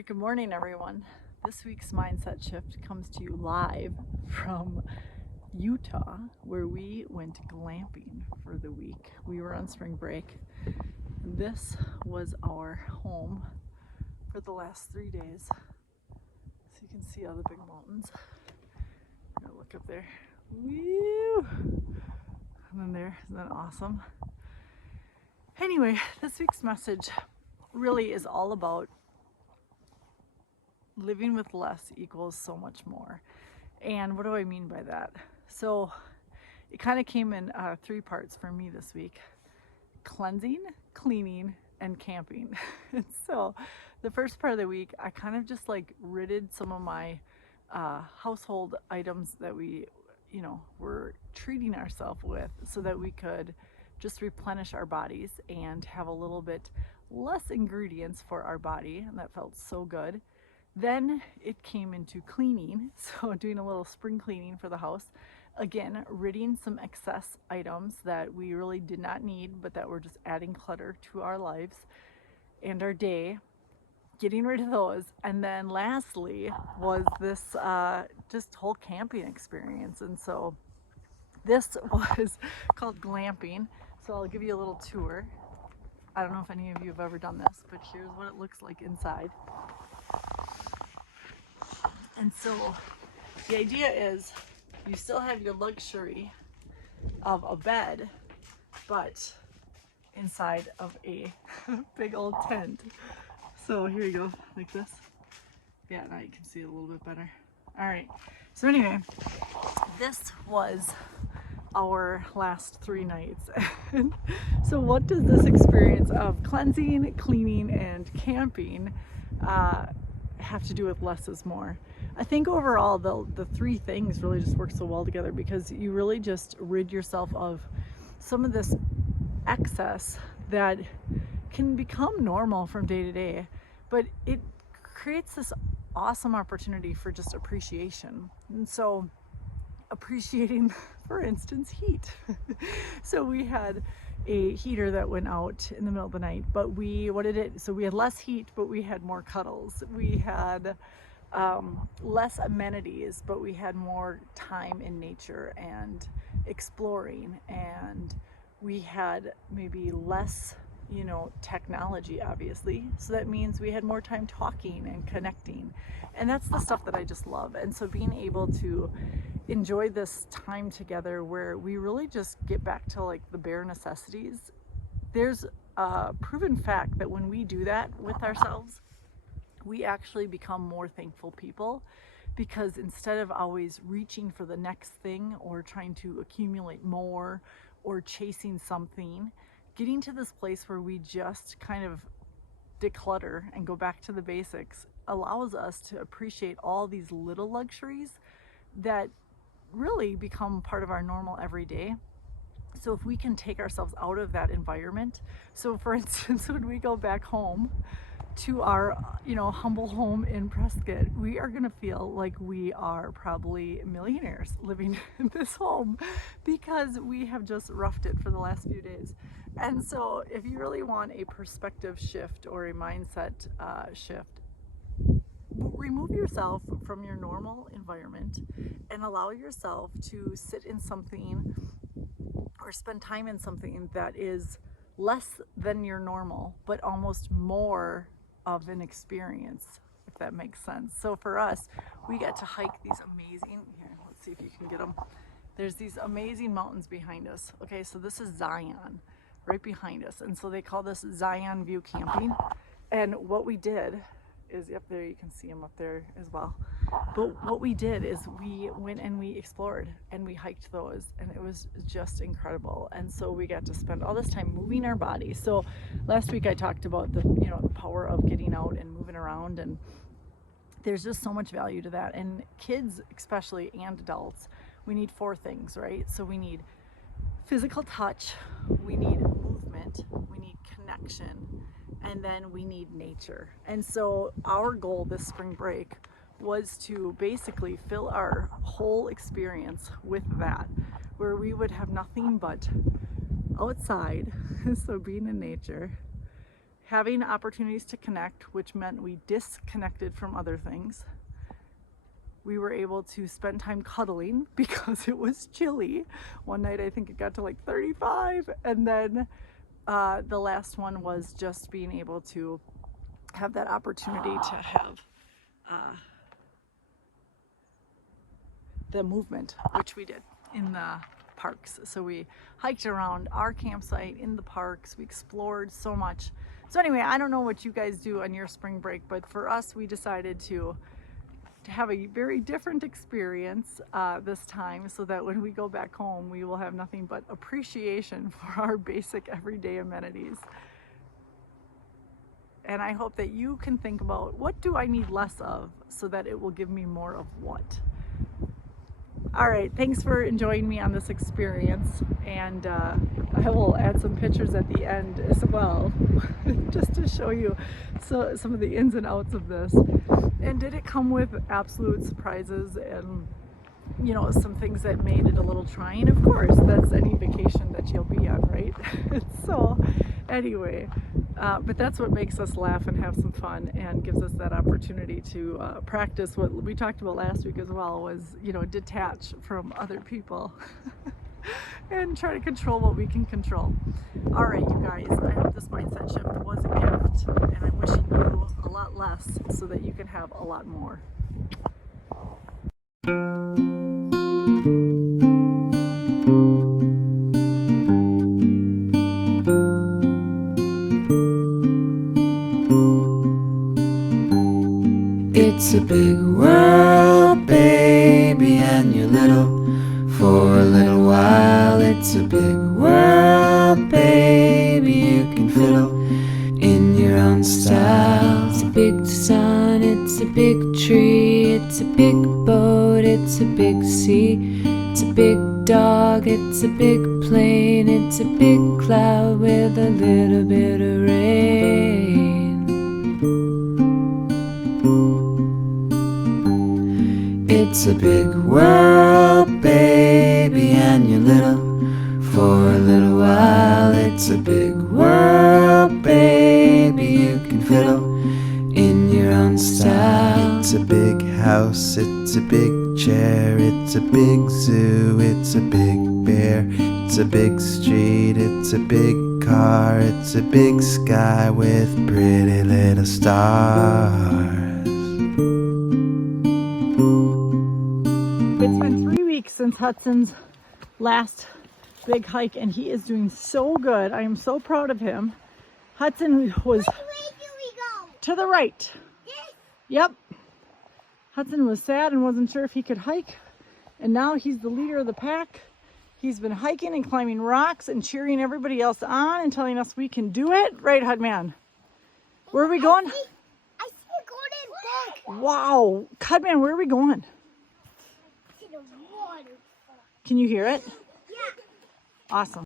right, good morning, everyone. This week's Mindset Shift comes to you live from Utah, where we went glamping for the week. We were on spring break, and this was our home for the last 3 days. So you can see all the big mountains. Look up there. Woo! And then there, isn't that awesome? Anyway, this week's message really is all about living with less equals so much more. And what do I mean by that? So it kind of came in 3 parts for me this week: cleansing, cleaning, and camping. And so the first part of the week, I kind of just like ridded some of my household items that we were treating ourselves with, so that we could just replenish our bodies and have a little bit less ingredients for our body, and that felt so good. Then it came into cleaning, so doing a little spring cleaning for the house. Again, ridding some excess items that we really did not need, but that were just adding clutter to our lives and our day, getting rid of those. And then lastly was this just whole camping experience. And so this was called glamping. So I'll give you a little tour. I don't know if any of you have ever done this, but here's what it looks like inside. And so the idea is you still have your luxury of a bed, but inside of a big old tent. So here you go, like this. Yeah, now you can see it a little bit better. All right, so anyway, this was our last 3 nights. So what does this experience of cleansing, cleaning, and camping have to do with less is more? I think overall the 3 things really just work so well together, because you really just rid yourself of some of this excess that can become normal from day to day, but it creates this awesome opportunity for just appreciation. And so appreciating, for instance, heat. So we had a heater that went out in the middle of the night, but so we had less heat, but we had more cuddles. We had less amenities, but we had more time in nature and exploring. And we had maybe less technology, obviously, so that means we had more time talking and connecting. And that's the stuff that I just love. And so being able to enjoy this time together, where we really just get back to like the bare necessities. There's a proven fact that when we do that with ourselves, we actually become more thankful people, because instead of always reaching for the next thing or trying to accumulate more or chasing something, getting to this place where we just kind of declutter and go back to the basics allows us to appreciate all these little luxuries that really become part of our normal everyday. So if we can take ourselves out of that environment, so for instance, when we go back home to our humble home in Prescott, we are going to feel like we are probably millionaires living in this home, because we have just roughed it for the last few days. And so if you really want a perspective shift or a mindset shift, remove yourself from your normal environment and allow yourself to sit in something or spend time in something that is less than your normal, but almost more of an experience, if that makes sense. So for us, we got to hike these amazing, here, let's see if you can get them. There's these amazing mountains behind us. Okay, so this is Zion right behind us. And so they call this Zion View Camping. And what we did is, up there, you can see them up there as well. But what we did is we went and we explored and we hiked those, and it was just incredible. And so we got to spend all this time moving our bodies. So last week I talked about the power of getting out and moving around, and there's just so much value to that. And kids especially, and adults, we need 4 things, right? So we need physical touch, we need movement, we need connection, and then we need nature. And so our goal this spring break was to basically fill our whole experience with that, where we would have nothing but outside, so being in nature, having opportunities to connect, which meant we disconnected from other things. We were able to spend time cuddling because it was chilly. One night I think it got to like 35, and then the last one was just being able to have that opportunity to have the movement, which we did in the parks. So we hiked around our campsite in the parks. We explored so much. So anyway, I don't know what you guys do on your spring break, but for us, we decided to have a very different experience this time, so that when we go back home, we will have nothing but appreciation for our basic everyday amenities. And I hope that you can think about, what do I need less of so that it will give me more of what? All right, thanks for enjoying me on this experience, and I will add some pictures at the end as well just to show you some of the ins and outs of this. And did it come with absolute surprises and, you know, some things that made it a little trying? Of course, that's any vacation that you'll be on, right? So anyway, but that's what makes us laugh and have some fun, and gives us that opportunity to practice what we talked about last week as well, was, you know, detach from other people and try to control what we can control. All right, you guys, I hope this mindset shift was a gift, and I'm wishing you a lot less so that you can have a lot more. It's a big world, baby, and you're little for a little while. It's a big world, baby, you can fiddle in your own style. It's a big sun, it's a big tree, it's a big boat, it's a big sea, it's a big dog, it's a big plane, it's a big cloud with a little bit of rain. It's a big world, baby, and you're little for a little while. It's a big world, baby, you can fiddle in your own style. It's a big house, it's a big chair, it's a big zoo, it's a big bear, it's a big street, it's a big car, it's a big sky with pretty little stars. It's been 3 weeks since Hudson's last big hike, and he is doing so good. I am so proud of him. Hudson was... Which way do we go? To the right. This? Yep. Hudson was sad and wasn't sure if he could hike, and now he's the leader of the pack. He's been hiking and climbing rocks and cheering everybody else on and telling us we can do it. Right, Hudman? Where are we going? I see a golden bug. Wow. Hudman, where are we going? To the waterfall. Can you hear it? Yeah. Awesome.